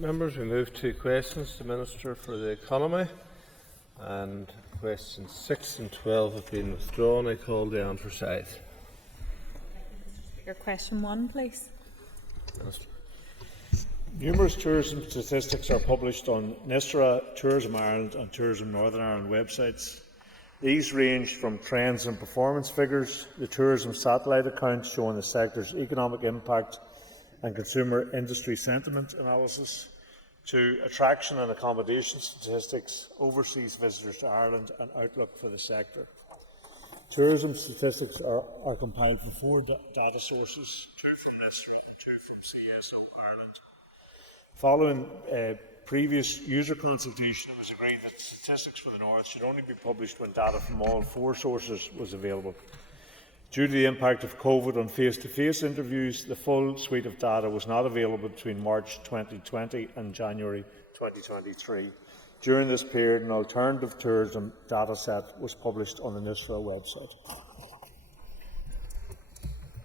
Members, we move to questions to the Minister for the Economy, and questions 6 and 12 have been withdrawn. I call Diane Forsyth. Your question 1, please. Minister. Numerous tourism statistics are published on NISRA, Tourism Ireland and Tourism Northern Ireland websites. These range from trends and performance figures, the tourism satellite account showing the sector's economic impact and consumer industry sentiment analysis, to attraction and accommodation statistics, overseas visitors to Ireland and outlook for the sector. Tourism statistics are compiled from 4 data sources, 2 from NISRA and 2 from CSO Ireland. Following previous user consultation, it was agreed that statistics for the North should only be published when data from all 4 sources was available. Due to the impact of COVID on face-to-face interviews, the full suite of data was not available between March 2020 and January 2023. During this period, an alternative tourism data set was published on the NISRA website.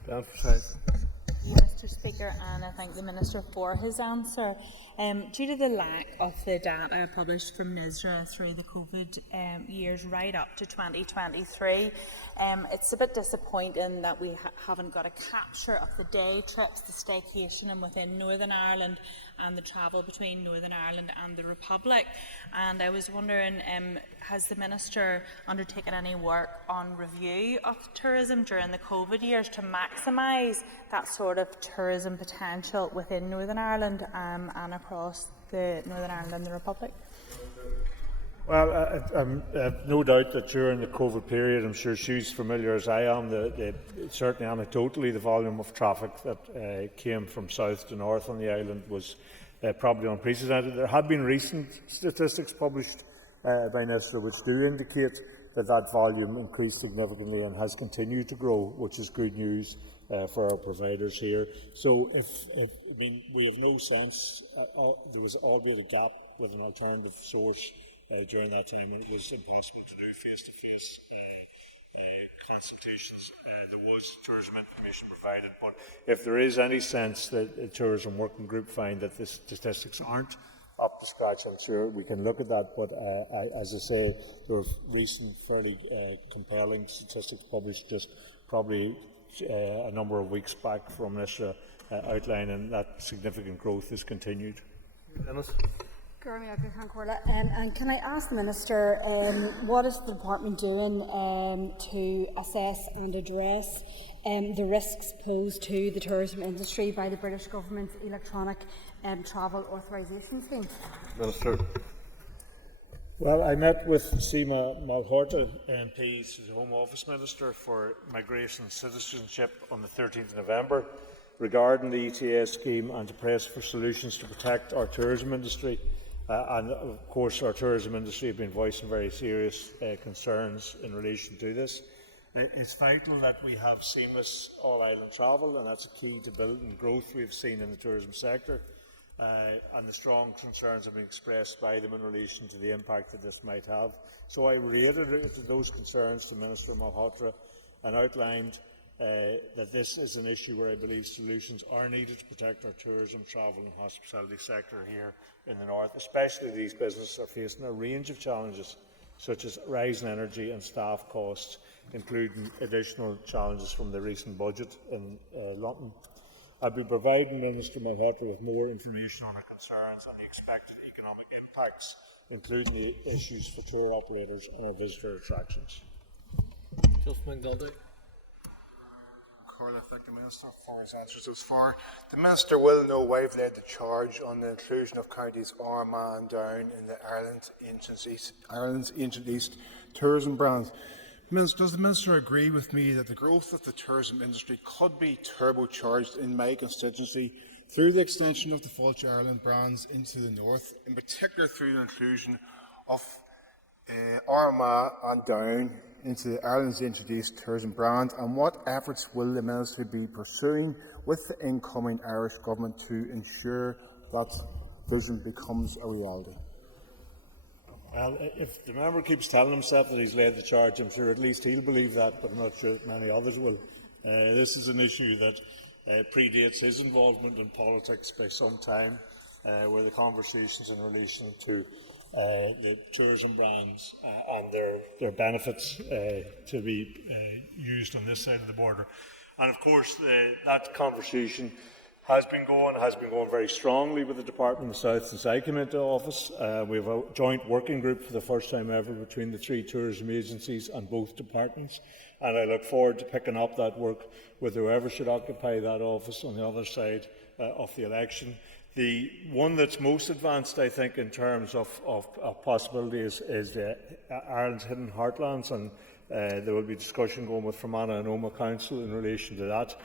Diane Forsyth. Mr. Speaker, and I thank the Minister for his answer. Due to the lack of the data published from NISRA through the COVID years right up to 2023, it's a bit disappointing that we haven't got a capture of the day trips, the staycation and within Northern Ireland and the travel between Northern Ireland and the Republic. And I was wondering, has the Minister undertaken any work on review of tourism during the COVID years to maximise that sort of tourism potential within Northern Ireland and across the Northern Ireland and the Republic? Well, no doubt that during the COVID period, I'm sure she's familiar as I am, certainly anecdotally, the volume of traffic that came from south to north on the island was probably unprecedented. There have been recent statistics published by NISRA which do indicate that volume increased significantly and has continued to grow, which is good news for our providers here. So, we have no sense, there was albeit a gap with an alternative source during that time when it was impossible to do face-to-face consultations. There was tourism information provided, but if there is any sense that the tourism working group find that the statistics aren't up to scratch, I'm sure we can look at that. But as I say, there were recent fairly compelling statistics published just probably a number of weeks back from NISRA outlining that significant growth has continued. Dennis. And can I ask the Minister, what is the Department doing to assess and address the risks posed to the tourism industry by the British Government's electronic travel authorisation scheme? Minister. Well, I met with Seema Malhotra, MP, who's the Home Office Minister for Migration and Citizenship, on the 13th of November regarding the ETS scheme and to press for solutions to protect our tourism industry. And of course, our tourism industry have been voicing very serious concerns in relation to this. It's vital that we have seamless all-island travel, and that's a key to building growth we've seen in the tourism sector. And the strong concerns have been expressed by them in relation to the impact that this might have. So I reiterated those concerns to Minister Malhotra and outlined that this is an issue where I believe solutions are needed to protect our tourism, travel and hospitality sector here in the north. Especially these businesses are facing a range of challenges such as rising energy and staff costs, including additional challenges from the recent budget in London. I'll be providing Minister Malhotra with more information on her concerns and the expected economic impacts, including the issues for tour operators on our visitor attractions. Justin McDonough. Thank the Minister for his answers thus far. The Minister will know why I've led the charge on the inclusion of counties Armagh and Down in the Ireland's Ancient East tourism brands. Does the Minister agree with me that the growth of the tourism industry could be turbocharged in my constituency through the extension of the Fáilte Ireland brands into the north, in particular through the inclusion of Armagh and Down into Ireland's Ancient East tourism brand, and what efforts will the Minister be pursuing with the incoming Irish Government to ensure that vision becomes a reality? Well, if the member keeps telling himself that he's led the charge, I'm sure at least he'll believe that, but I'm not sure many others will. This is an issue that predates his involvement in politics by some time. were the conversations in relation to the tourism brands and their benefits to be used on this side of the border. And of course, that conversation has been going very strongly with the Department of the South since I came into office. We have a joint working group for the first time ever between the three tourism agencies and both departments, and I look forward to picking up that work with whoever should occupy that office on the other side of the election. The one that's most advanced, I think, in terms of possibility is Ireland's hidden heartlands, and there will be discussion going with Fermanagh and Omagh Council in relation to that.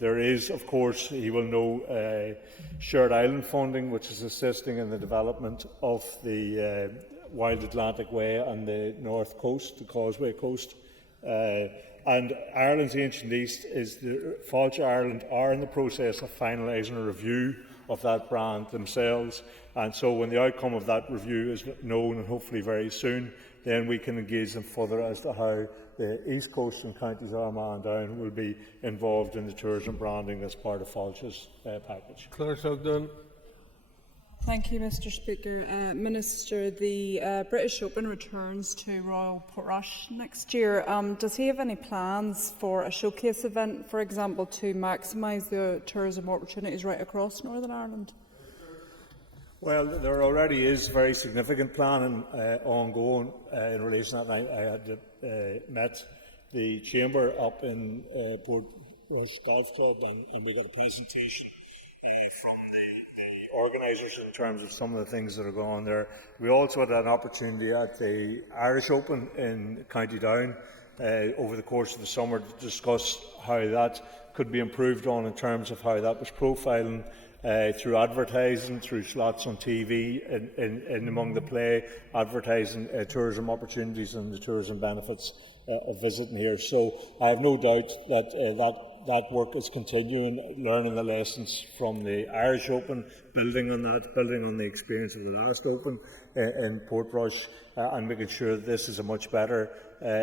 There is, of course, he will know, shared island funding, which is assisting in the development of the Wild Atlantic Way and the North Coast, the Causeway Coast. And Ireland's Ancient East Fáilte Ireland are in the process of finalising a review of that brand themselves, and so when the outcome of that review is known, and hopefully very soon, then we can engage them further as to how the East Coast and counties Armagh and Down will be involved in the tourism branding as part of Fáilte's package. Clerk Ogden. Thank you, Mr. Speaker. Minister, the British Open returns to Royal Portrush next year. Does he have any plans for a showcase event, for example, to maximise the tourism opportunities right across Northern Ireland? Well, there already is very significant planning ongoing in relation to that. I had met the Chamber up in Port Rush Golf Club, and we got a presentation organisers in terms of some of the things that are going on there. We also had an opportunity at the Irish Open in County Down over the course of the summer to discuss how that could be improved on in terms of how that was profiling through advertising, through slots on TV, in among the play, advertising tourism opportunities and the tourism benefits of visiting here. So I have no doubt that that work is continuing, learning the lessons from the Irish Open, building on the experience of the last Open in Portrush, and making sure that this is a much better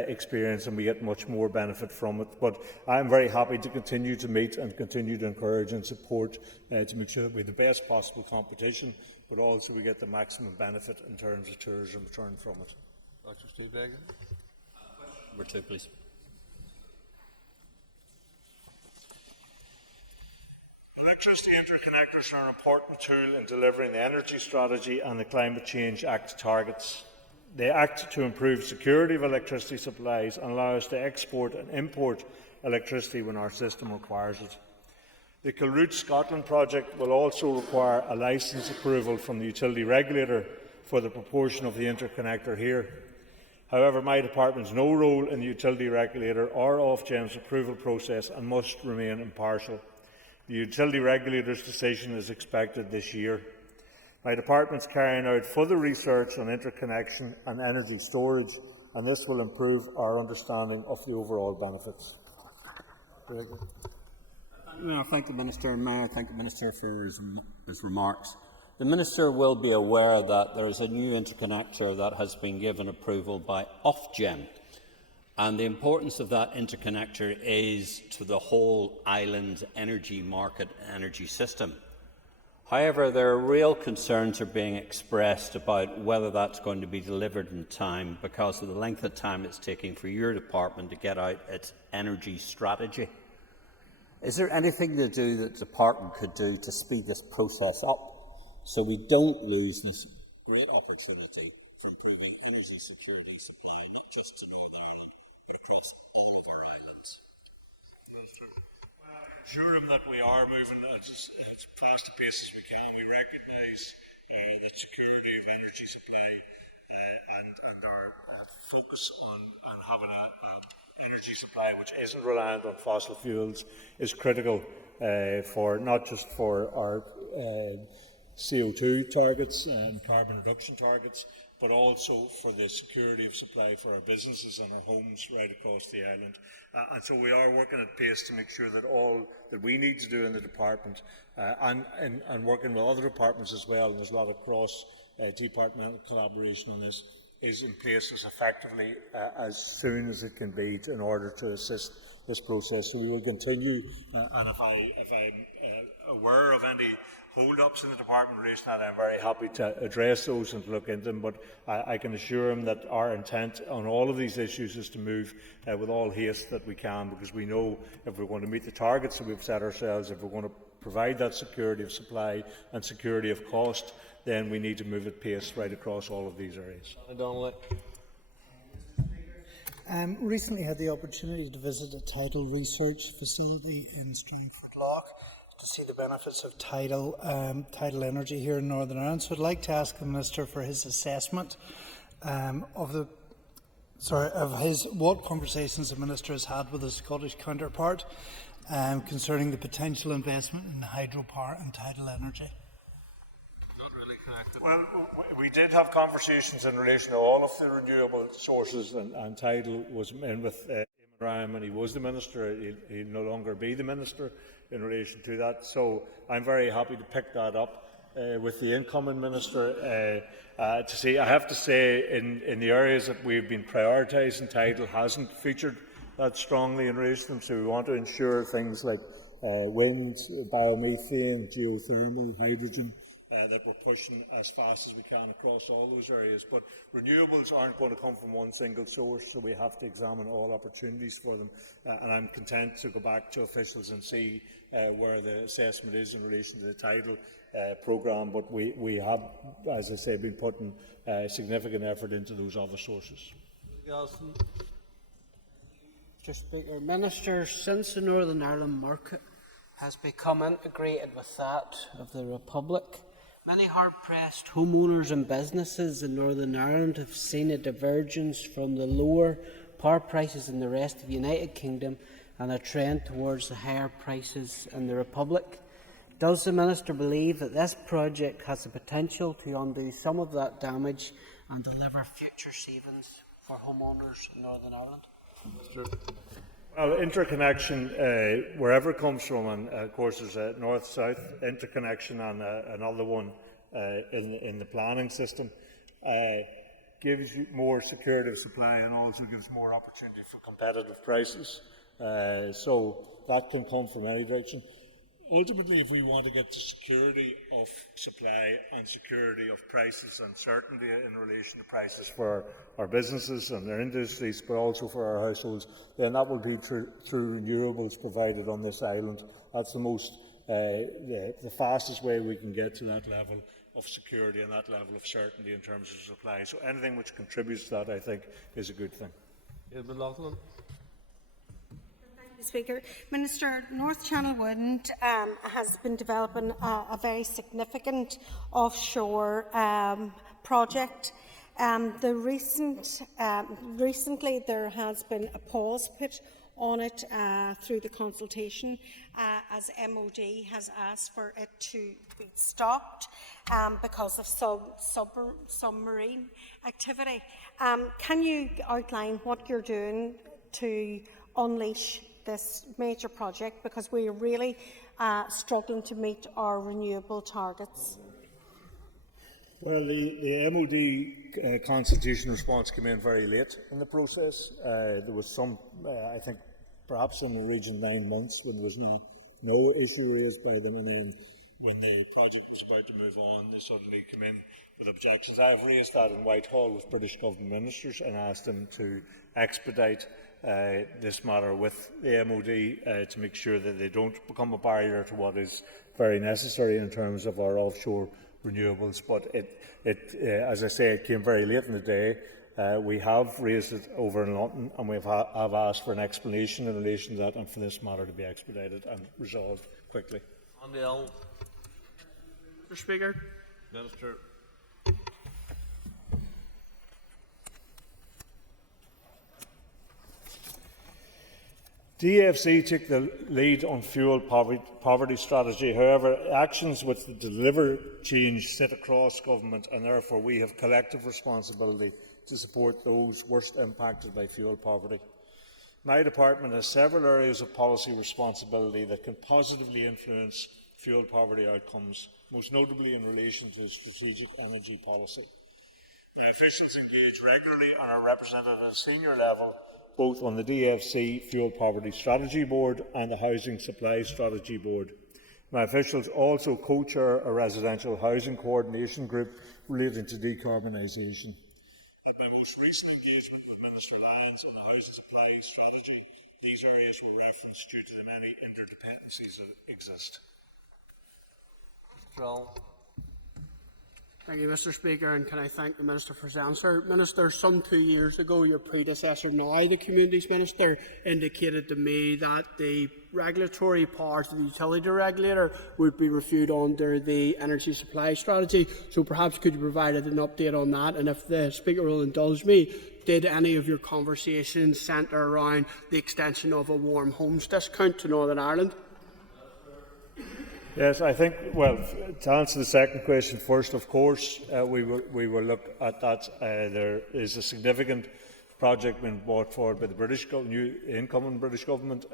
experience and we get much more benefit from it. But I'm very happy to continue to meet and continue to encourage and support to make sure that we have the best possible competition, but also we get the maximum benefit in terms of tourism return from it. Dr. Steve Dagan. Number two, please. Electricity interconnectors are an important tool in delivering the energy strategy and the Climate Change Act targets. They act to improve security of electricity supplies and allow us to export and import electricity when our system requires it. The Kilroot Scotland project will also require a licence approval from the utility regulator for the proportion of the interconnector here. However, my department has no role in the utility regulator or Ofgem's approval process and must remain impartial. The utility regulator's decision is expected this year. My department is carrying out further research on interconnection and energy storage, and this will improve our understanding of the overall benefits. I thank the Minister, and may I thank the Minister for his remarks. The Minister will be aware that there is a new interconnector that has been given approval by Ofgem. And the importance of that interconnector is to the whole island energy market, energy system. However, there are real concerns are being expressed about whether that's going to be delivered in time because of the length of time it's taking for your department to get out its energy strategy. Is there anything that the department could do to speed this process up so we don't lose this great opportunity for improving energy security and supply, not just to Assure him that we are moving as fast a pace as we can. We recognise the security of energy supply and our focus on having an energy supply which isn't reliant on fossil fuels is critical for not just for our CO2 targets and carbon reduction targets, but also for the security of supply for our businesses and our homes right across the island. And so we are working at pace to make sure that all that we need to do in the department and working with other departments as well, and there's a lot of cross-departmental collaboration on this, is in place as effectively as soon as it can be in order to assist this process. So we will continue, and if I'm aware of any hold-ups in the department in relation to that. I'm very happy to address those and to look into them, but I can assure him that our intent on all of these issues is to move with all haste that we can, because we know if we're going to meet the targets that we've set ourselves, if we're going to provide that security of supply and security of cost, then we need to move at pace right across all of these areas. Donnelly. Recently had the opportunity to visit a tidal research facility in Strangford Lough to see the benefits of tidal energy here in Northern Ireland. So I'd like to ask the Minister for his assessment of what conversations the Minister has had with his Scottish counterpart concerning the potential investment in hydropower and tidal energy. Well, we did have conversations in relation to all of the renewable sources, and tidal was in with Eamon Ryan when he was the Minister. He'll no longer be the Minister in relation to that. So I'm very happy to pick that up with the incoming Minister. To see, I have to say, in the areas that we've been prioritising, tidal hasn't featured that strongly in relation to them. So we want to ensure things like wind, biomethane, geothermal, hydrogen, that we're pushing as fast as we can across all those areas. But renewables aren't going to come from one single source, so we have to examine all opportunities for them. And I'm content to go back to officials and see where the assessment is in relation to the tidal programme. But we have, as I say, been putting significant effort into those other sources. Mr. Speaker, Minister, since the Northern Ireland market has become integrated with that of the Republic, many hard-pressed homeowners and businesses in Northern Ireland have seen a divergence from the lower power prices in the rest of the United Kingdom and a trend towards the higher prices in the Republic. Does the Minister believe that this project has the potential to undo some of that damage and deliver future savings for homeowners in Northern Ireland? Well, interconnection, wherever it comes from, and of course there's a north-south interconnection and another one in the planning system, gives you more security of supply and also gives more opportunity for competitive prices. So that can come from any direction. Ultimately, if we want to get to security of supply and security of prices and certainty in relation to prices for our businesses and their industries, but also for our households, then that will be through renewables provided on this island. That's the most, the fastest way we can get to that level of security and that level of certainty in terms of supply. So anything which contributes to that, I think, is a good thing. Speaker. Minister, North Channel Wind has been developing a very significant offshore project. Recently there has been a pause put on it through the consultation as MOD has asked for it to be stopped because of submarine activity. Can you outline what you're doing to unleash this major project, because we are really struggling to meet our renewable targets? Well, the MOD consultation response came in very late in the process. There was some, I think, perhaps in the region of 9 months when there was no issue raised by them, and then when the project was about to move on, they suddenly came in with objections. I have raised that in Whitehall with British government ministers and asked them to expedite this matter with the MOD to make sure that they don't become a barrier to what is very necessary in terms of our offshore renewables. But as I say, it came very late in the day. We have raised it over in London, and we have asked for an explanation in relation to that and for this matter to be expedited and resolved quickly. Mr. Speaker. Minister. DFC took the lead on fuel poverty strategy. However, actions which deliver change sit across government, and therefore we have collective responsibility to support those worst impacted by fuel poverty. My department has several areas of policy responsibility that can positively influence fuel poverty outcomes, most notably in relation to strategic energy policy. My officials engage regularly and are represented at a senior level both on the DFC Fuel Poverty Strategy Board and the Housing Supply Strategy Board. My officials also co-chair a residential housing coordination group relating to decarbonisation. At my most recent engagement with Minister Lyons on the housing supply strategy, these areas were referenced due to the many interdependencies that exist. Thank you, Mr. Speaker, and can I thank the Minister for his answer. Minister, some 2 years ago, your predecessor, now the Communities Minister, indicated to me that the regulatory powers of the utility regulator would be reviewed under the energy supply strategy. So perhaps could you provide an update on that? And if the Speaker will indulge me, did any of your conversations centre around the extension of a warm homes discount to Northern Ireland? Yes, I think, well, to answer the second question first, of course, we will look at that. There is a significant project being brought forward by the new incoming British government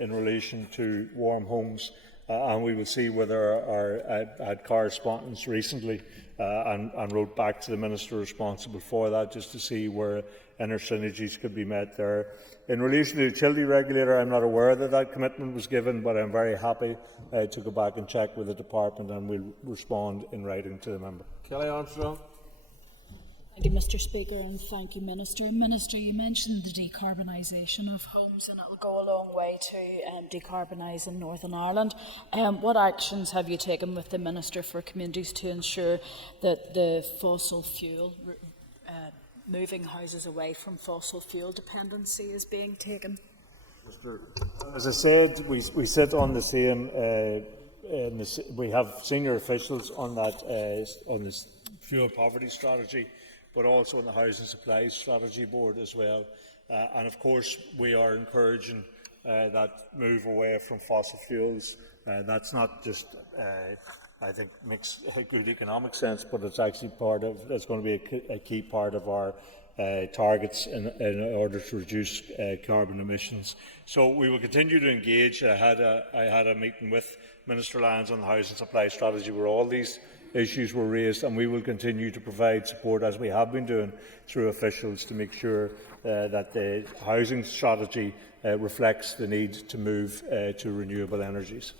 in relation to warm homes, and we will see whether I had correspondence recently and wrote back to the Minister responsible for that just to see where inner synergies could be met there. In relation to the utility regulator, I'm not aware that that commitment was given, but I'm very happy to go back and check with the department, and we'll respond in writing to the member. Kelly Armstrong. Thank you, Mr. Speaker, and thank you, Minister. Minister, you mentioned the decarbonisation of homes, and it will go a long way to decarbonising Northern Ireland. What actions have you taken with the Minister for Communities to ensure that the fossil fuel moving houses away from fossil fuel dependency is being taken? As I said, we sit on the same. We have senior officials on that on this fuel poverty strategy, but also on the housing supply strategy board as well. And of course, we are encouraging that move away from fossil fuels. That's not just. I think makes good economic sense, but it's actually that's going to be a key part of our targets in order to reduce carbon emissions. So we will continue to engage. I had a meeting with Minister Lyons on the housing supply strategy where all these issues were raised, and we will continue to provide support as we have been doing through officials to make sure that the housing strategy reflects the need to move to renewable energies.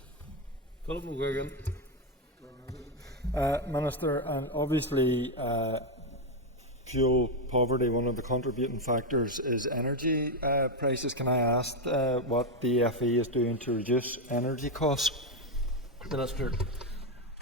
Philip McGuigan. Minister, and obviously fuel poverty, one of the contributing factors is energy prices. Can I ask what the FE is doing to reduce energy costs? Minister.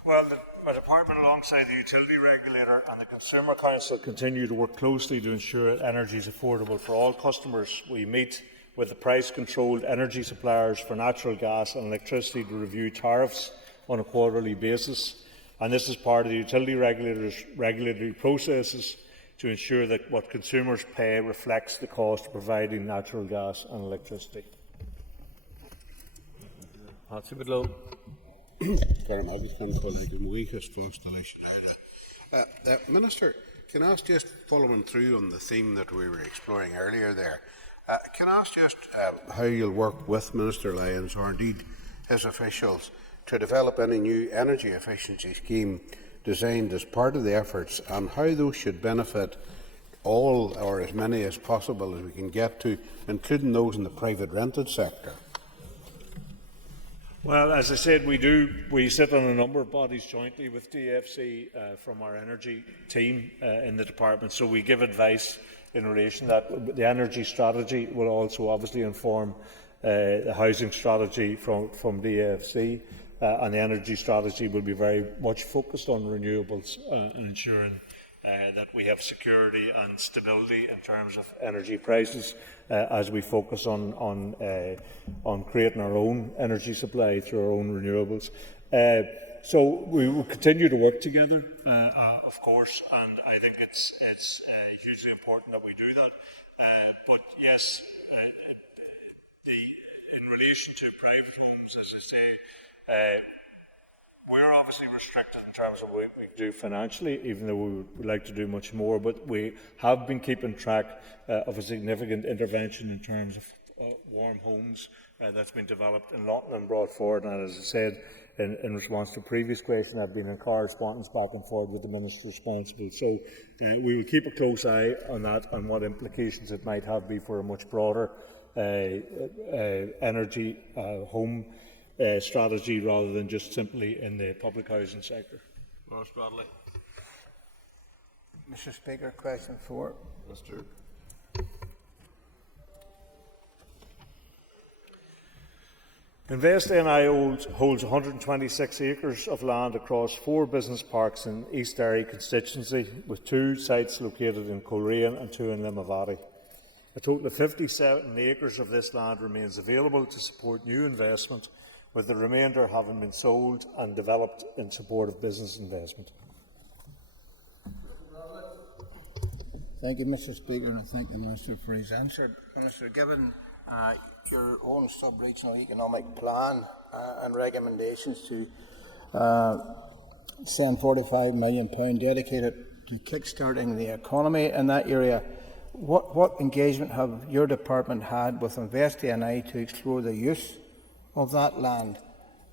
Well, my department, alongside the utility regulator and the Consumer Council, continue to work closely to ensure energy is affordable for all customers. We meet with the price-controlled energy suppliers for natural gas and electricity to review tariffs on a quarterly basis. And this is part of the utility regulatory processes to ensure that what consumers pay reflects the cost of providing natural gas and electricity. Minister, can I ask, just following through on the theme that we were exploring earlier there, can I ask just how you'll work with Minister Lyons, or indeed his officials, to develop any new energy efficiency scheme designed as part of the efforts, and how those should benefit all or as many as possible as we can get to, including those in the private rented sector? Well, as I said, we sit on a number of bodies jointly with DFC from our energy team in the department, so we give advice in relation to that. The energy strategy will also obviously inform the housing strategy from DFC. And the energy strategy will be very much focused on renewables and ensuring that we have security and stability in terms of energy prices as we focus on creating our own energy supply through our own renewables. So we will continue to work together, of course, and I think it's hugely important that we do that. But yes, in relation to private homes, as I say, we're obviously restricted in terms of what we can do financially, even though we would like to do much more, but we have been keeping track of a significant intervention in terms of warm homes that's been developed in London and brought forward. And as I said, in response to a previous question, I've been in correspondence back and forth with the Minister responsible. So we will keep a close eye on that and what implications it might have be for a much broader energy home strategy rather than just simply in the public housing sector. Morris Bradley. Mr. Speaker, question 4. Mr. Invest NI holds 126 acres of land across 4 business parks in East Derry constituency, with 2 sites located in Coleraine and 2 in Limavady. A total of 57 acres of this land remains available to support new investment, with the remainder having been sold and developed in support of business investment. Thank you, Mr. Speaker, and I thank the Minister for his answer. Minister, given your own sub-regional economic plan and recommendations to send £45 million dedicated to kick-starting the economy in that area, what engagement have your department had with Invest NI to explore the use of that land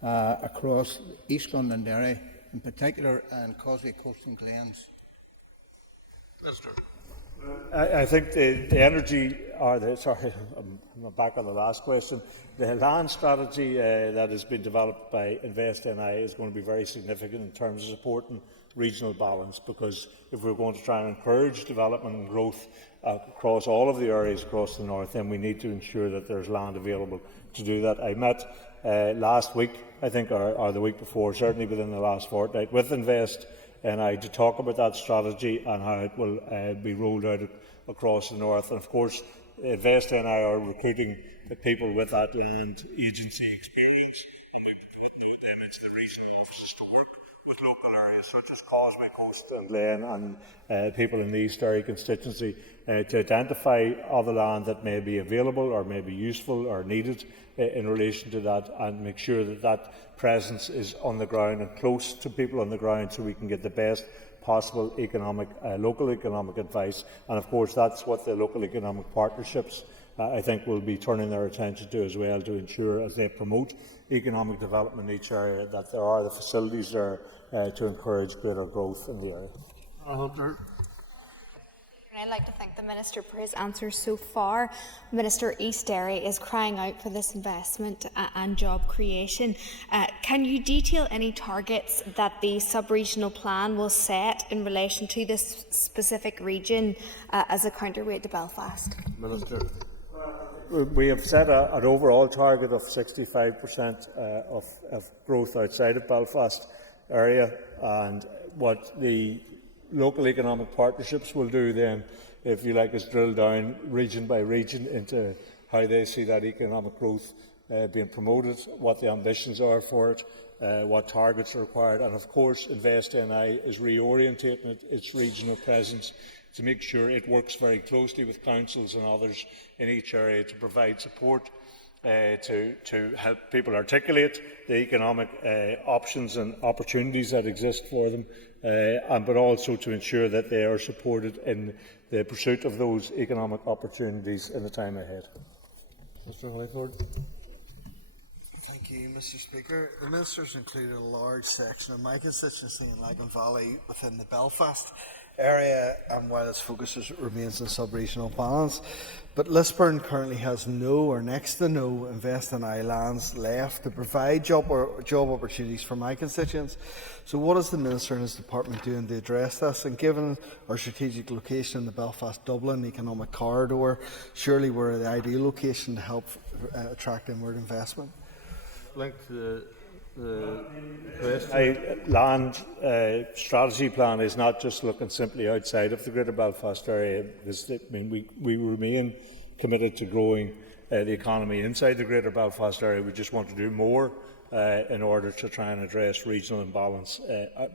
across East London Derry, in particular, and Causeway Coast and Glens? Minister. I think the energy, sorry, I'm back on the last question. The land strategy that has been developed by Invest NI is going to be very significant in terms of supporting regional balance, because if we're going to try and encourage development and growth across all of the areas across the north, then we need to ensure that there's land available to do that. I met last week, I think, or the week before, certainly within the last fortnight, with Invest NI to talk about that strategy and how it will be rolled out across the north. And of course, Invest NI are recruiting the people with that land agency experience, and then it's the regional offices to work with local areas such as Causeway Coast and Glen and people in the East Derry constituency to identify other land that may be available or may be useful or needed in relation to that, and make sure that that presence is on the ground and close to people on the ground, so we can get the best possible local economic advice. And of course, that's what the local economic partnerships I think will be turning their attention to as well, to ensure, as they promote economic development in each area, that there are the facilities there to encourage greater growth in the area. I'd like to thank the Minister for his answers so far. Minister, East Derry is crying out for this investment and job creation. Can you detail any targets that the sub-regional plan will set in relation to this specific region as a counterweight to Belfast? Minister. We have set an overall target of 65% of growth outside of Belfast area, and what the local economic partnerships will do then, if you like, is drill down region by region into how they see that economic growth being promoted, what the ambitions are for it, what targets are required, and of course Invest NI is reorientating its regional presence to make sure it works very closely with councils and others in each area to provide support to help people articulate the economic options and opportunities that exist for them, but also to ensure that they are supported in the pursuit of those economic opportunities in the time ahead. Mr. Holyford. Thank you, Mr. Speaker. The Minister's included a large section of my constituency in Lagan Valley within the Belfast area, and while its focus remains on sub-regional balance, but Lisburn currently has no or next to no Invest NI lands left to provide job opportunities for my constituents. So what is the Minister and his department doing to address this? And given our strategic location in the Belfast-Dublin economic corridor, surely we're the ideal location to help attract inward investment. Linked to the land strategy plan is not just looking simply outside of the Greater Belfast area. We remain committed to growing the economy inside the Greater Belfast area. We just want to do more in order to try and address regional imbalance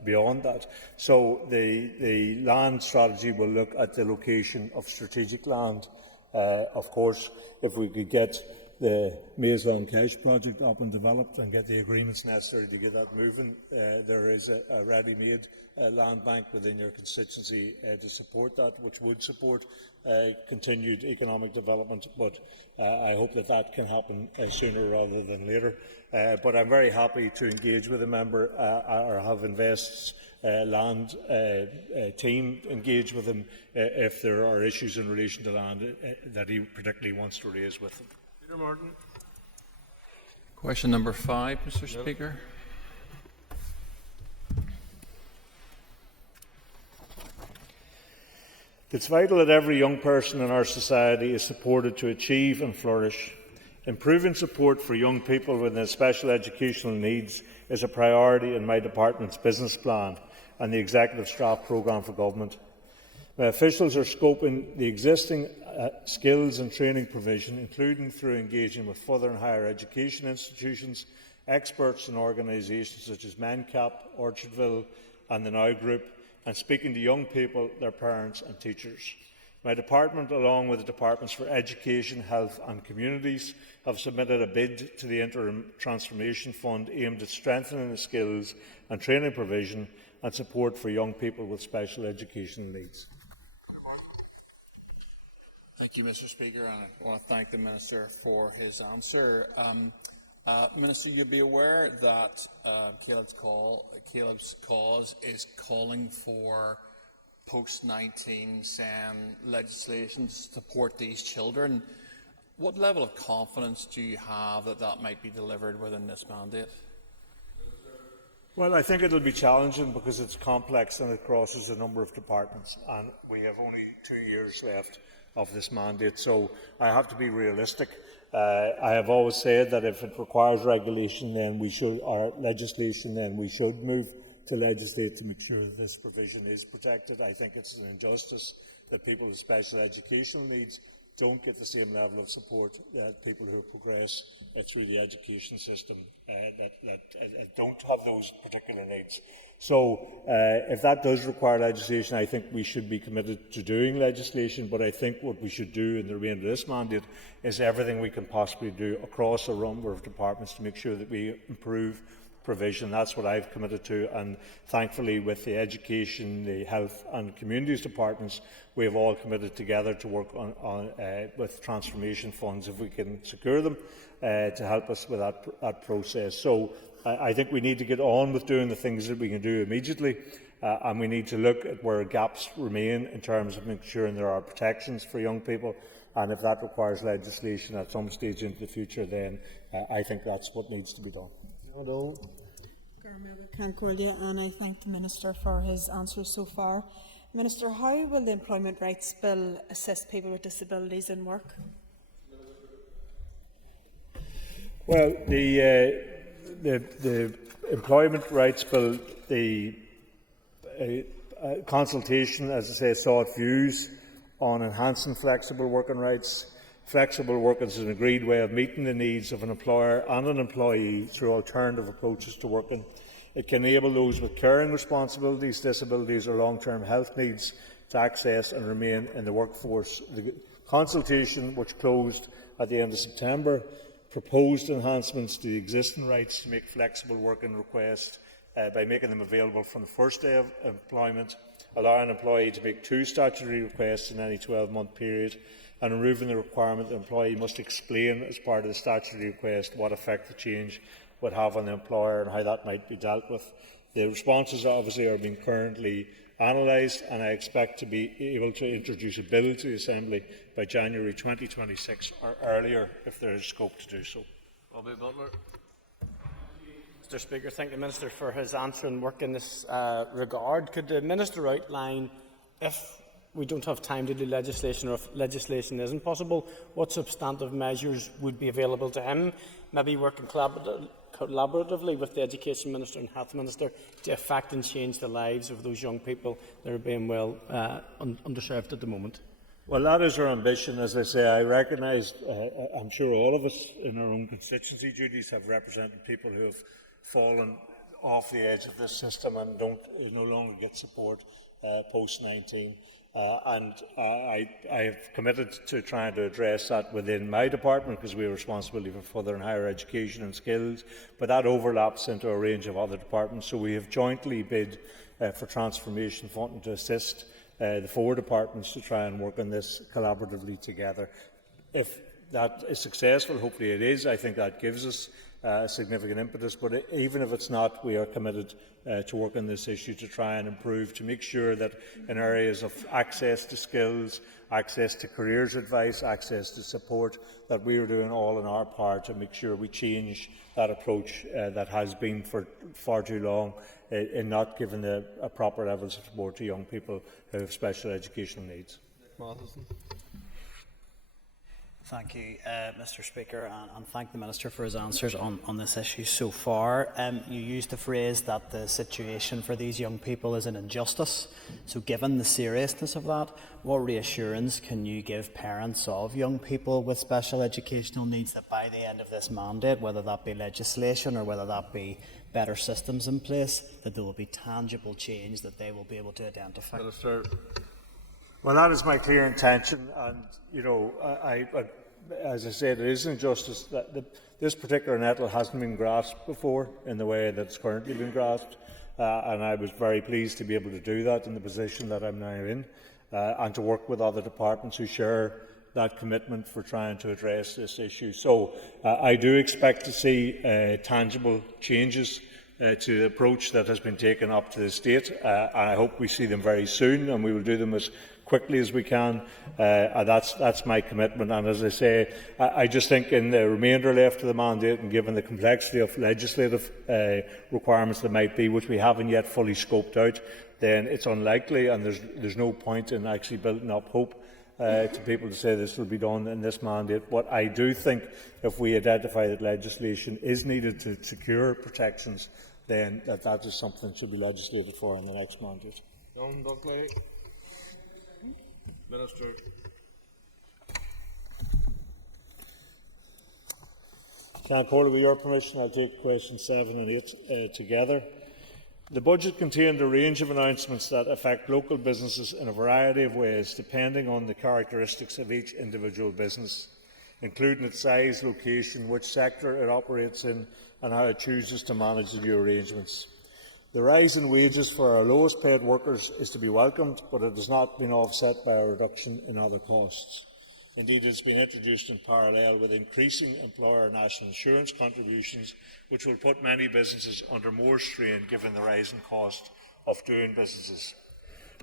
beyond that. So the land strategy will look at the location of strategic land. Of course, if we could get the Maze Long Cash project up and developed and get the agreements necessary to get that moving, there is a ready-made land bank within your constituency to support that, which would support continued economic development, but I hope that that can happen sooner rather than later. But I'm very happy to engage with a member or have Invest's land team engage with him if there are issues in relation to land that he particularly wants to raise with them. Peter Martin. Question number 5, Mr. Speaker. It's vital that every young person in our society is supported to achieve and flourish. Improving support for young people with special educational needs is a priority in my department's business plan and the Executive Staff Programme for Government. My officials are scoping the existing skills and training provision, including through engaging with further and higher education institutions, experts and organisations such as MENCAP, Orchardville and the Now Group, and speaking to young people, their parents and teachers. My department, along with the Departments for Education, Health and Communities, have submitted a bid to the Interim Transformation Fund aimed at strengthening the skills and training provision and support for young people with special educational needs. Thank you, Mr. Speaker, and I want to thank the Minister for his answer. Minister, you'll be aware that Caleb's cause is calling for post-19 SEN legislation to support these children. What level of confidence do you have that that might be delivered within this mandate? Well, I think it will be challenging because it's complex and it crosses a number of departments, and we have only 2 years left of this mandate, so I have to be realistic. I have always said that if it requires regulation, then we should, or legislation, then we should move to legislate to make sure that this provision is protected. I think it's an injustice that people with special educational needs don't get the same level of support that people who progress through the education system that don't have those particular needs. So if that does require legislation, I think we should be committed to doing legislation, but I think what we should do in the remainder of this mandate is everything we can possibly do across a number of departments to make sure that we improve provision. That's what I've committed to, and thankfully with the Education, the Health and Communities departments, we have all committed together to work on with transformation funds if we can secure them to help us with that process. So I think we need to get on with doing the things that we can do immediately, and we need to look at where gaps remain in terms of making sure there are protections for young people, and if that requires legislation at some stage into the future, then I think that's what needs to be done. And I thank the Minister for his answers so far. Minister, how will the Employment Rights Bill assist people with disabilities in work? Well, the Employment Rights Bill, the consultation, as I say, sought views on enhancing flexible working rights. Flexible working is an agreed way of meeting the needs of an employer and an employee through alternative approaches to working. It can enable those with caring responsibilities, disabilities or long-term health needs to access and remain in the workforce. The consultation, which closed at the end of September, proposed enhancements to the existing rights to make flexible working requests by making them available from the first day of employment, allowing an employee to make 2 statutory requests in any 12-month period, and removing the requirement that the employee must explain as part of the statutory request what effect the change would have on the employer and how that might be dealt with. The responses obviously are being currently analysed, and I expect to be able to introduce a bill to the Assembly by January 2026 or earlier if there is scope to do so. Bobby Butler. Mr. Speaker, thank the Minister for his answer and work in this regard. Could the Minister outline, if we don't have time to do legislation, or if legislation isn't possible, what substantive measures would be available to him, maybe working collaboratively with the Education Minister and Health Minister to affect and change the lives of those young people that are being underserved at the moment? Well, that is our ambition. As I say, I recognise, I'm sure all of us in our own constituency duties have represented people who have fallen off the edge of this system and no longer get support post-19. I have committed to trying to address that within my department because we have responsibility for further and higher education and skills, but that overlaps into a range of other departments. So we have jointly bid for transformation funding to assist the 4 departments to try and work on this collaboratively together. If that is successful, hopefully it is, I think that gives us a significant impetus. But even if it's not, we are committed to work on this issue to try and improve, to make sure that in areas of access to skills, access to careers advice, access to support, that we are doing all in our part to make sure we change that approach that has been for far too long in not giving a proper level of support to young people who have special educational needs. Thank you, Mr. Speaker, and thank the Minister for his answers on this issue so far. You used the phrase that the situation for these young people is an injustice. So given the seriousness of that, what reassurance can you give parents of young people with special educational needs that by the end of this mandate, whether that be legislation or whether that be better systems in place, that there will be tangible change that they will be able to identify? Minister. Well, that is my clear intention, and as I said, it is an injustice that this particular nettle hasn't been grasped before in the way that it's currently been grasped, and I was very pleased to be able to do that in the position that I'm now in, and to work with other departments who share that commitment for trying to address this issue. So I do expect to see tangible changes to the approach that has been taken up to this date, and I hope we see them very soon, and we will do them as quickly as we can. That's my commitment, and as I say, I just think in the remainder left of the mandate, and given the complexity of legislative requirements that might be, which we haven't yet fully scoped out, then it's unlikely, and there's no point in actually building up hope to people to say this will be done in this mandate. But I do think if we identify that legislation is needed to secure protections, then that is something that should be legislated for in the next mandate. John Buckley. Minister. Cancora, with your permission, I'll take questions 7 and 8 together. The budget contained a range of announcements that affect local businesses in a variety of ways, depending on the characteristics of each individual business, including its size, location, which sector it operates in, and how it chooses to manage the new arrangements. The rise in wages for our lowest paid workers is to be welcomed, but it has not been offset by a reduction in other costs. Indeed, it has been introduced in parallel with increasing employer national insurance contributions, which will put many businesses under more strain given the rising cost of doing businesses.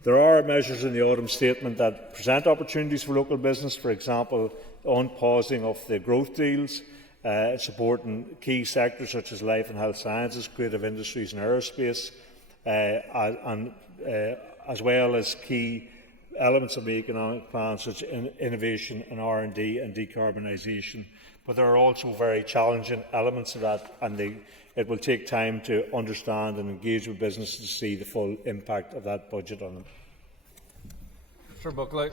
There are measures in the autumn statement that present opportunities for local business, for example, unpausing of the growth deals, supporting key sectors such as life and health sciences, creative industries and aerospace, as well as key elements of the economic plan such as innovation and R&D and decarbonisation. But there are also very challenging elements of that, and it will take time to understand and engage with businesses to see the full impact of that budget on them. Mr. Buckley.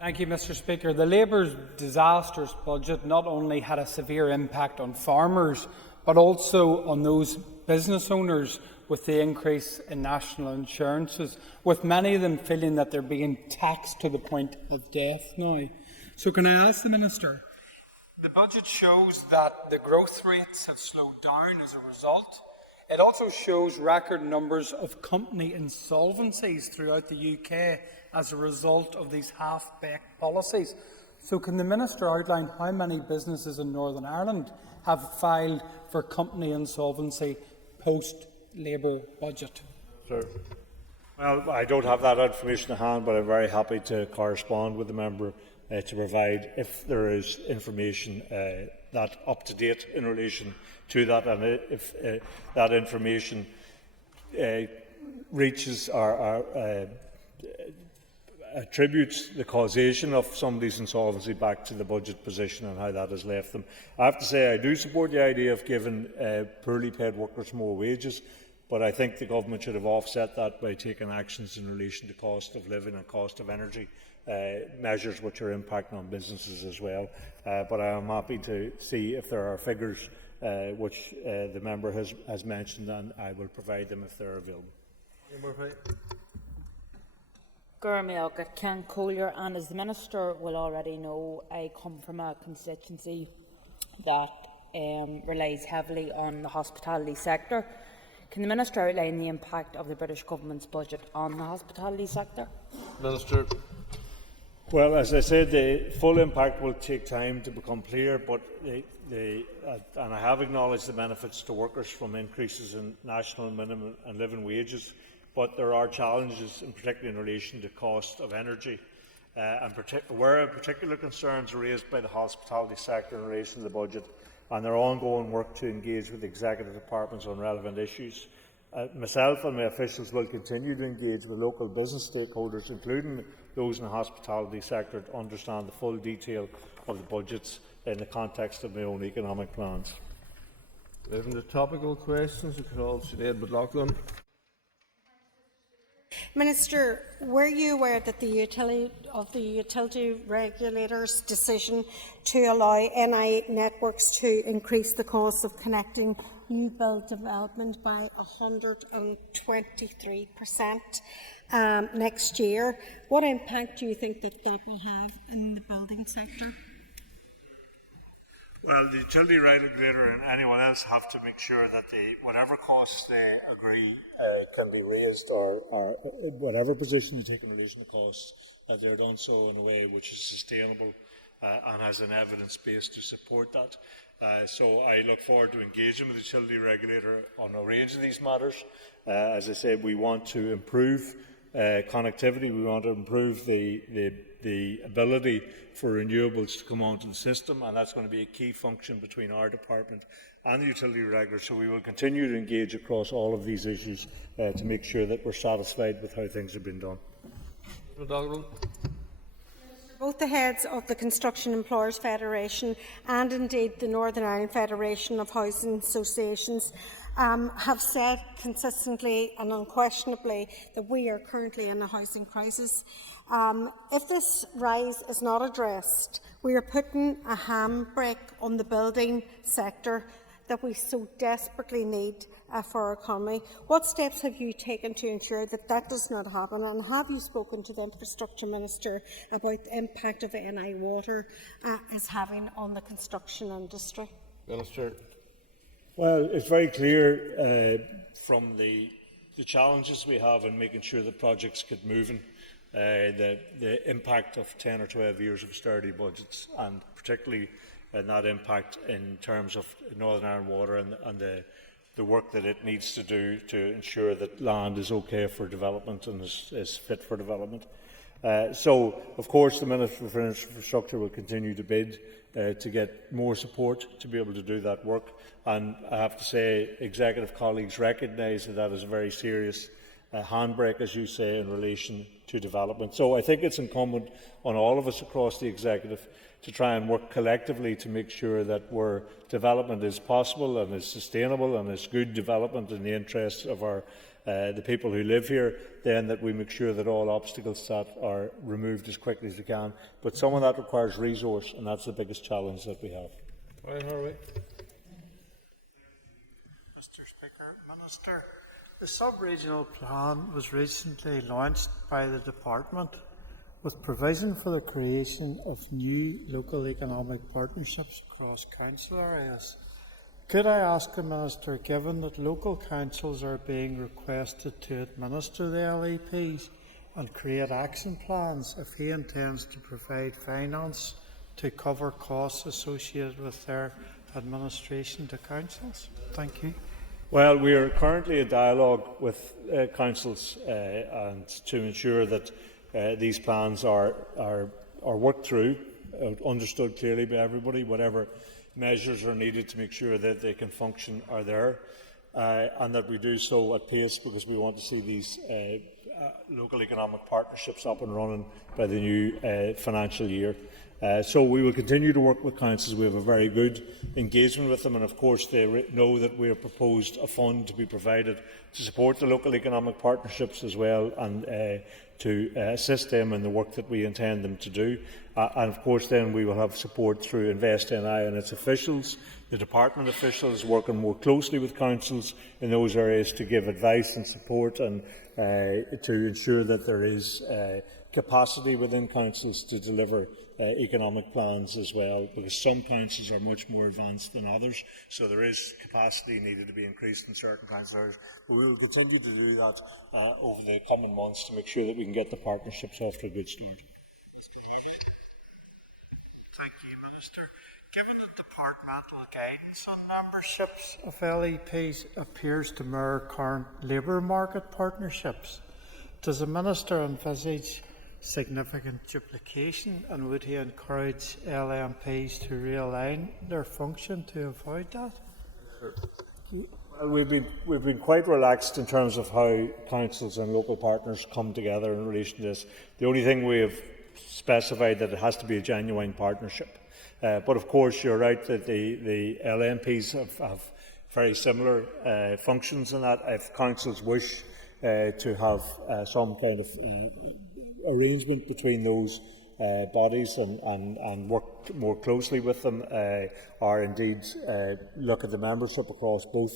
Thank you, Mr. Speaker. The Labour's disastrous budget not only had a severe impact on farmers, but also on those business owners with the increase in national insurances, with many of them feeling that they're being taxed to the point of death now. So can I ask the Minister, the budget shows that the growth rates have slowed down as a result. It also shows record numbers of company insolvencies throughout the UK as a result of these half-baked policies. So can the Minister outline how many businesses in Northern Ireland have filed for company insolvency post-Labour budget? Sir. Well, I don't have that information at hand, but I'm very happy to correspond with the member to provide, if there is information that up to date in relation to that, and if that information reaches or attributes the causation of somebody's insolvency back to the budget position and how that has left them. I have to say I do support the idea of giving poorly paid workers more wages, but I think the government should have offset that by taking actions in relation to cost of living and cost of energy measures which are impacting on businesses as well. But I am happy to see if there are figures which the member has mentioned, and I will provide them if they are available. Gurmailga Can Collier, and as the Minister will already know, I come from a constituency that relies heavily on the hospitality sector. Can the Minister outline the impact of the British Government's budget on the hospitality sector? Minister. Well, as I said, the full impact will take time to become clear, but and I have acknowledged the benefits to workers from increases in national minimum and living wages, but there are challenges, in particular in relation to cost of energy, where particular concerns are raised by the hospitality sector in relation to the budget and their ongoing work to engage with executive departments on relevant issues. Myself and my officials will continue to engage with local business stakeholders, including those in the hospitality sector, to understand the full detail of the budgets in the context of my own economic plans. Moving to topical questions, I call Sinead McLaughlin. Minister, were you aware that the utility regulator's decision to allow NI networks to increase the cost of connecting new build development by 123% next year? What impact do you think that will have in the building sector? Well, the utility regulator and anyone else have to make sure that whatever costs they agree can be raised, or whatever position they take in relation to costs, they're done so in a way which is sustainable and has an evidence base to support that. So I look forward to engaging with the utility regulator on a range of these matters. As I said, we want to improve connectivity. We want to improve the ability for renewables to come onto the system, and that's going to be a key function between our department and the utility regulator. So we will continue to engage across all of these issues to make sure that we're satisfied with how things have been done. Both the heads of the Construction Employers Federation and indeed the Northern Ireland Federation of Housing Associations have said consistently and unquestionably that we are currently in a housing crisis. If this rise is not addressed, we are putting a handbrake on the building sector that we so desperately need for our economy. What steps have you taken to ensure that that does not happen, and have you spoken to the Infrastructure Minister about the impact of NI Water is having on the construction industry? Minister. Well, it's very clear from the challenges we have in making sure that projects get moving, the impact of 10 or 12 years of austerity budgets, and particularly that impact in terms of Northern Ireland Water and the work that it needs to do to ensure that land is okay for development and is fit for development. So, of course, the Minister for Infrastructure will continue to bid to get more support to be able to do that work. And I have to say, executive colleagues recognise that that is a very serious handbrake, as you say, in relation to development. So I think it's incumbent on all of us across the executive to try and work collectively to make sure that where development is possible and is sustainable and is good development in the interests of the people who live here, then that we make sure that all obstacles to that are removed as quickly as we can. But some of that requires resource, and that's the biggest challenge that we have. Ryan Harvey. Mr. Speaker, Minister, the sub-regional plan was recently launched by the Department with provision for the creation of new local economic partnerships across council areas. Could I ask the Minister, given that local councils are being requested to administer the LEPs and create action plans, if he intends to provide finance to cover costs associated with their administration to councils? Thank you. Well, we are currently in dialogue with councils and to ensure that these plans are worked through, understood clearly by everybody. Whatever measures are needed to make sure that they can function are there, and that we do so at pace, because we want to see these local economic partnerships up and running by the new financial year. So we will continue to work with councils. We have a very good engagement with them, and of course they know that we have proposed a fund to be provided to support the local economic partnerships as well, and to assist them in the work that we intend them to do. And of course then we will have support through Invest NI and its officials, the department officials working more closely with councils in those areas to give advice and support, and to ensure that there is capacity within councils to deliver economic plans as well, because some councils are much more advanced than others, so there is capacity needed to be increased in certain council areas. But we will continue to do that over the coming months to make sure that we can get the partnerships off to a good start. Given that departmental guidance on memberships of LEPs appears to mirror current labour market partnerships, does the Minister envisage significant duplication, and would he encourage LMPs to realign their function to avoid that? Well, we've been quite relaxed in terms of how councils and local partners come together in relation to this. The only thing we have specified that it has to be a genuine partnership. But of course, you're right that the LMPs have very similar functions in that. If councils wish to have some kind of arrangement between those bodies and work more closely with them, or indeed look at the membership across both,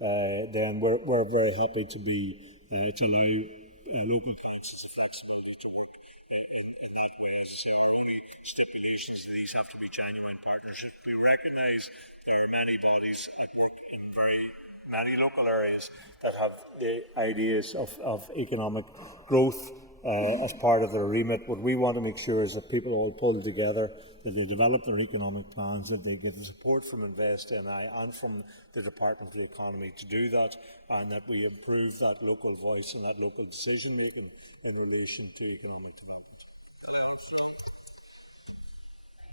then we're very happy to allow local councils the flexibility to work in that way. So our only stipulations to these have to be genuine partnerships. We recognise there are many bodies at work in very many local areas that have the ideas of economic growth as part of their remit. What we want to make sure is that people all pull together, that they develop their economic plans, that they get the support from InvestNI and from the Department of the Economy to do that, and that we improve that local voice and that local decision making in relation to economic development.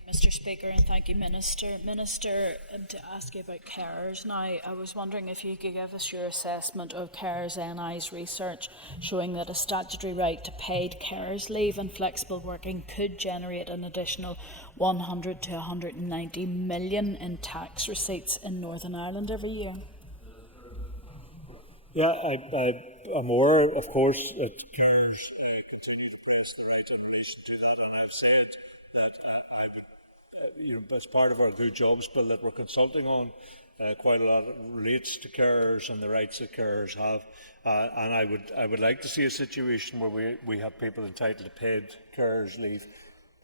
Mr. Speaker, and thank you, Minister. Minister, to ask you about carers now, I was wondering if you could give us your assessment of Carers NI's research showing that a statutory right to paid carers leave and flexible working could generate an additional 100 to 190 million in tax receipts in Northern Ireland every year. Yeah, I'm aware, of course, that carers continue to raise the rate in relation to that, and I've said that as part of our Good Jobs Bill that we're consulting on, quite a lot relates to carers and the rights that carers have, and I would like to see a situation where we have people entitled to paid carers leave.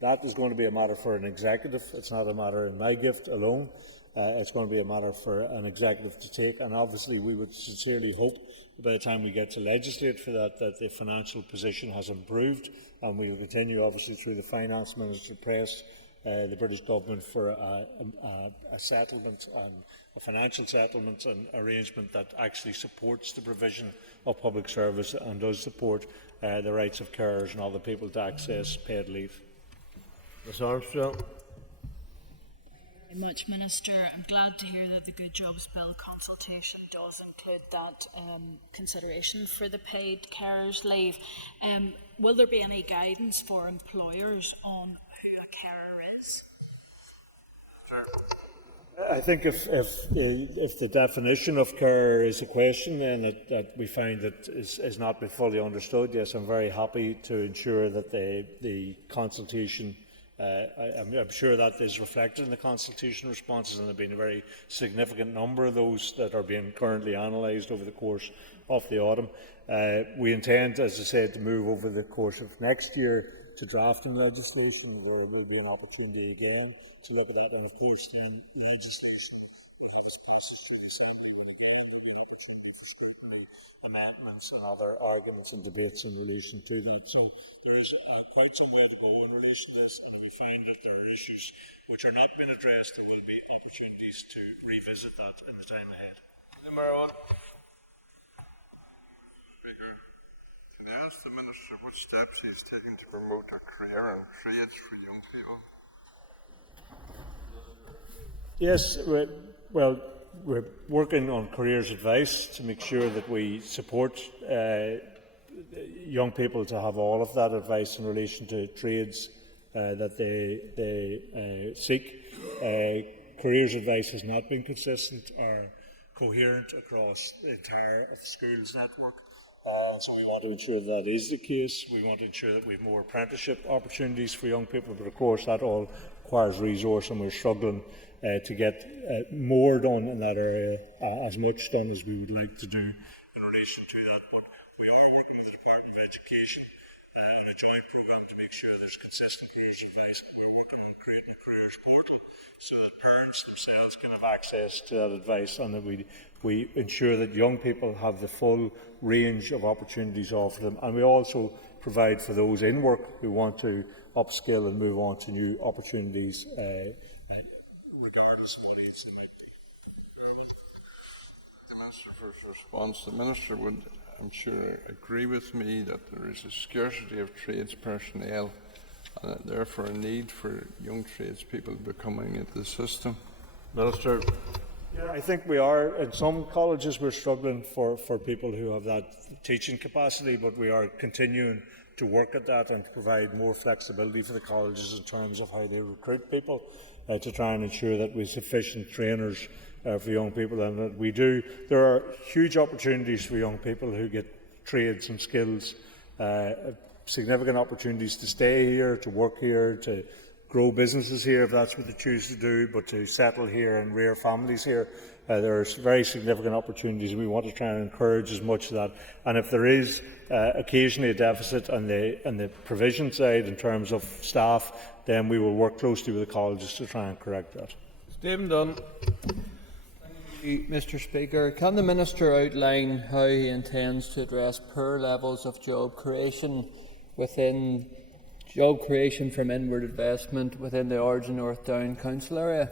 That is going to be a matter for an executive. It's not a matter in my gift alone. It's going to be a matter for an executive to take, and obviously we would sincerely hope by the time we get to legislate for that the financial position has improved, and we will continue obviously through the Finance Minister press the British Government for a settlement and a financial settlement and arrangement that actually supports the provision of public service and does support the rights of carers and other people to access paid leave. Ms Armstrong. Very much, Minister. I'm glad to hear that the Good Jobs Bill consultation does include that consideration for the paid carers leave. Will there be any guidance for employers on who a carer is? I think if the definition of care is a question, then that we find that is not been fully understood, yes, I'm very happy to ensure that the consultation, I'm sure that is reflected in the consultation responses, and there have been a very significant number of those that are being currently analysed over the course of the autumn. We intend, as I said, to move over the course of next year to drafting legislation. There will be an opportunity again to look at that, and of course then legislation will have its passage through the Assembly, but again there will be an opportunity for scrutiny, amendments and other arguments and debates in relation to that. So there is quite some way to go in relation to this, and we find that there are issues which are not being addressed. There will be opportunities to revisit that in the time ahead. Number one. Speaker, can I ask the Minister what steps he is taking to promote a career and trades for young people? Yes, we're working on careers advice to make sure that we support young people to have all of that advice in relation to trades that they seek. Careers advice has not been consistent or coherent across the entire of the schools network. So we want to ensure that is the case. We want to ensure that we have more apprenticeship opportunities for young people, but of course that all requires resource, and we're struggling to get more done in that area, as much done as we would like to do in relation to that. But we are working with the Department of Education in a joint programme to make sure there's consistent careers advice, and we're working on creating a careers portal so that parents themselves can have access to that advice, and that we ensure that young people have the full range of opportunities offered them. And we also provide for those in work who want to upskill and move on to new opportunities some needs they might be. The Minister for his response. The Minister would, I'm sure, agree with me that there is a scarcity of trades personnel and that therefore a need for young tradespeople becoming into the system. Minister. Yeah, I think we are. In some colleges we're struggling for people who have that teaching capacity, but we are continuing to work at that and to provide more flexibility for the colleges in terms of how they recruit people to try and ensure that we have sufficient trainers for young people, and that we do. There are huge opportunities for young people who get trades and skills, significant opportunities to stay here, to work here, to grow businesses here if that's what they choose to do, but to settle here and rear families here. There are very significant opportunities, and we want to try and encourage as much of that. And if there is occasionally a deficit on the provision side in terms of staff, then we will work closely with the colleges to try and correct that. Stephen Dunn. Mr. Speaker, can the Minister outline how he intends to address poor levels of job creation from inward investment within the Origin North Down Council area?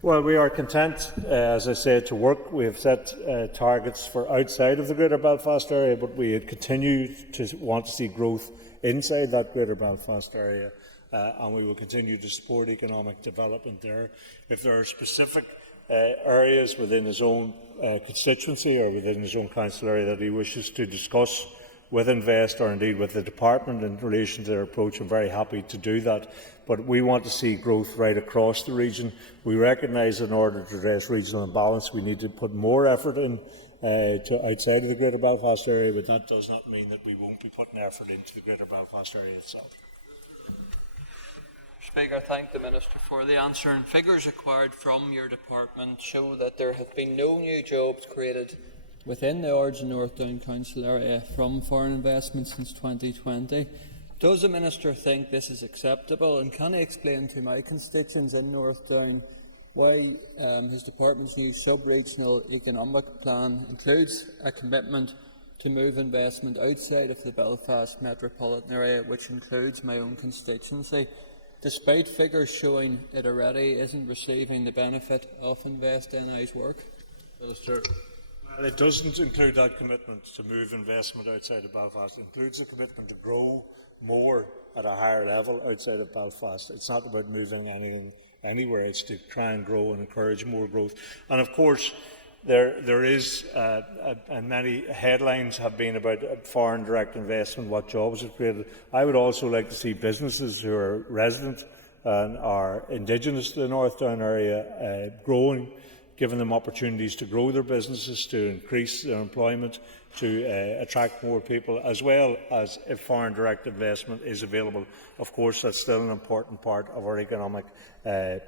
Well, we are content, as I said, to work. We have set targets for outside of the Greater Belfast area, but we continue to want to see growth inside that Greater Belfast area, and we will continue to support economic development there. If there are specific areas within his own constituency or within his own council area that he wishes to discuss with Invest or indeed with the department in relation to their approach, I'm very happy to do that. But we want to see growth right across the region. We recognise that in order to address regional imbalance we need to put more effort in to outside of the Greater Belfast area, but that does not mean that we won't be putting effort into the Greater Belfast area itself. Speaker, I thank the Minister for the answer. And figures acquired from your department show that there have been no new jobs created within the Origin North Down Council area from foreign investment since 2020. Does the Minister think this is acceptable, and can he explain to my constituents in North Down why his department's new sub-regional economic plan includes a commitment to move investment outside of the Belfast metropolitan area, which includes my own constituency, despite figures showing it already isn't receiving the benefit of Invest NI's work? Minister. Well, it doesn't include that commitment to move investment outside of Belfast. It includes a commitment to grow more at a higher level outside of Belfast. It's not about moving anything anywhere. It's to try and grow and encourage more growth. And of course, there is, and many headlines have been about foreign direct investment, what jobs it created. I would also like to see businesses who are resident and are indigenous to the North Down area growing, giving them opportunities to grow their businesses, to increase their employment, to attract more people, as well as if foreign direct investment is available. Of course, that's still an important part of our economic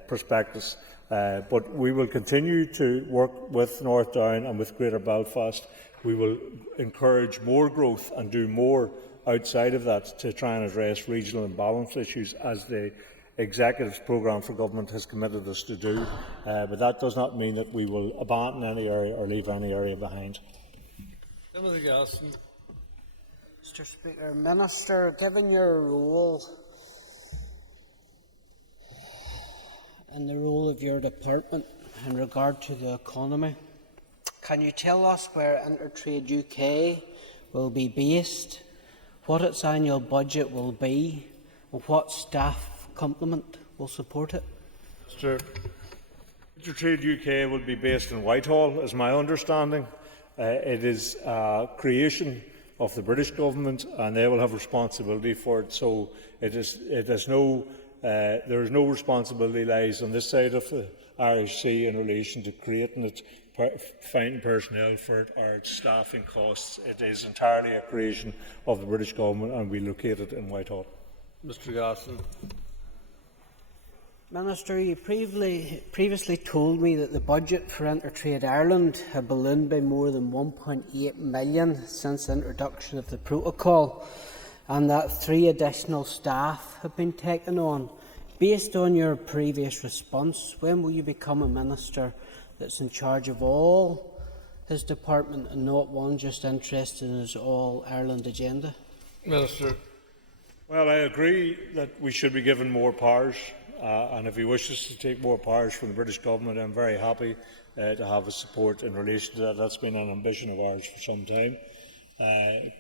prospectus. But we will continue to work with North Down and with Greater Belfast. We will encourage more growth and do more outside of that to try and address regional imbalance issues, as the Executive's programme for government has committed us to do. But that does not mean that we will abandon any area or leave any area behind. Mr. Speaker, Minister, given your role and the role of your department in regard to the economy, can you tell us where Intertrade UK will be based, what its annual budget will be, and what staff complement will support it? Mr. Intertrade UK will be based in Whitehall, is my understanding. It is a creation of the British government, and they will have responsibility for it. So there is no responsibility lies on this side of the Irish Sea in relation to creating it, finding personnel for it, or its staffing costs. It is entirely a creation of the British government, and we locate it in Whitehall. Mr. Gosson. Minister, you previously told me that the budget for Intertrade Ireland had ballooned by more than 1.8 million since the introduction of the protocol, and that 3 additional staff have been taken on. Based on your previous response, when will you become a minister that's in charge of all his department and not one just interested in his all-Ireland agenda? Minister. Well, I agree that we should be given more powers and if he wishes to take more powers from the British Government, I'm very happy to have his support in relation to that. That's been an ambition of ours for some time.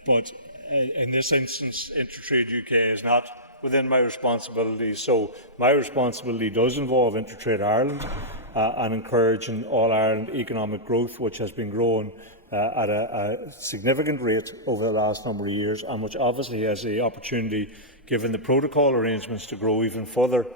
But in this instance, Intertrade UK is not within my responsibilities, so my responsibility does involve Intertrade Ireland and encouraging all-Ireland economic growth, which has been growing at a significant rate over the last number of years, and which obviously has the opportunity, given the protocol arrangements, to grow even further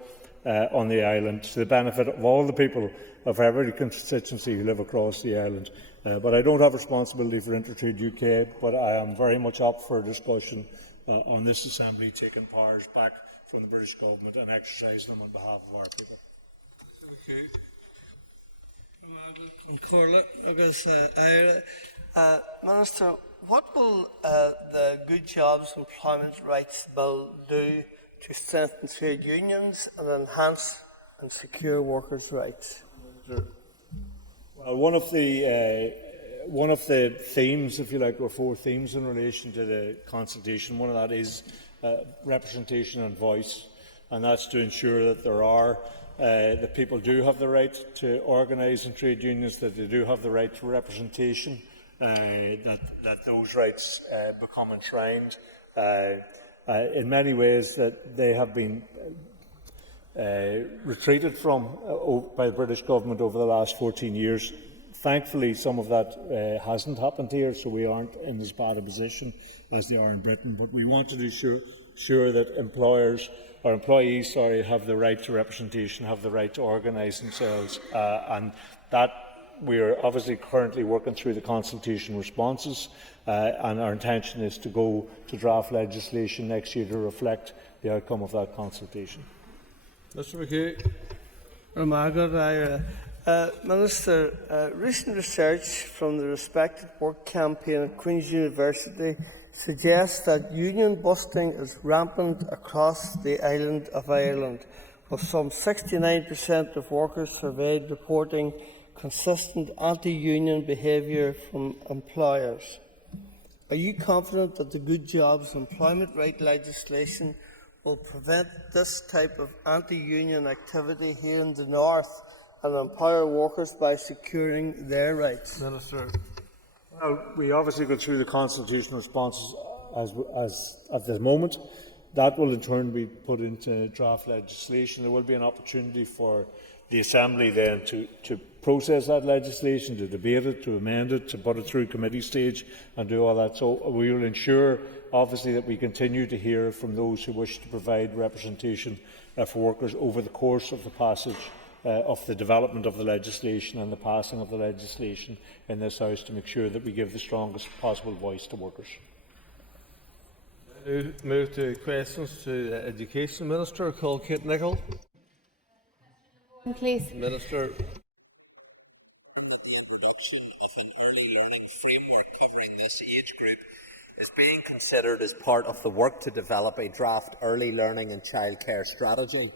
on the island, to the benefit of all the people of every constituency who live across the island. But I don't have responsibility for Intertrade UK, but I am very much up for a discussion on this Assembly taking powers back from the British Government and exercising them on behalf of our people. Minister, what will the Good Jobs Employment Rights Bill do to strengthen trade unions and enhance and secure workers' rights? Well, one of the themes, if you like, or four themes in relation to the consultation, one of that is representation and voice, and that's to ensure that that people do have the right to organise in trade unions, that they do have the right to representation, that those rights become enshrined. In many ways, that they have been retreated from by the British Government over the last 14 years. Thankfully, some of that hasn't happened here, so we aren't in as bad a position as they are in Britain. But we want to be sure that employees have the right to representation, have the right to organise themselves, and that we are obviously currently working through the consultation responses, and our intention is to go to draft legislation next year to reflect the outcome of that consultation. Mr. McHugh. Minister, recent research from the Respected Work campaign at Queen's University suggests that union busting is rampant across the island of Ireland, with some 69% of workers surveyed reporting consistent anti-union behaviour from employers. Are you confident that the Good Jobs Employment Right legislation will prevent this type of anti-union activity here in the north and empower workers by securing their rights? Minister. Well, we obviously go through the consultation responses as at this moment. That will in turn be put into draft legislation. There will be an opportunity for the Assembly then to process that legislation, to debate it, to amend it, to put it through committee stage and do all that. So we will ensure, obviously, that we continue to hear from those who wish to provide representation for workers over the course of the passage of the development of the legislation and the passing of the legislation in this House, to make sure that we give the strongest possible voice to workers. Move to questions to the Education Minister. Call Kate Nicholl. Please. Minister. The introduction of an early learning framework covering this age group is being considered as part of the work to develop a draft early learning and childcare strategy.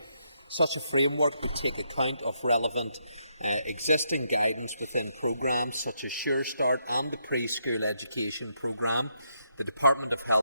Such a framework would take account of relevant existing guidance within programmes such as Sure Start and the Preschool Education Programme. The Department of Health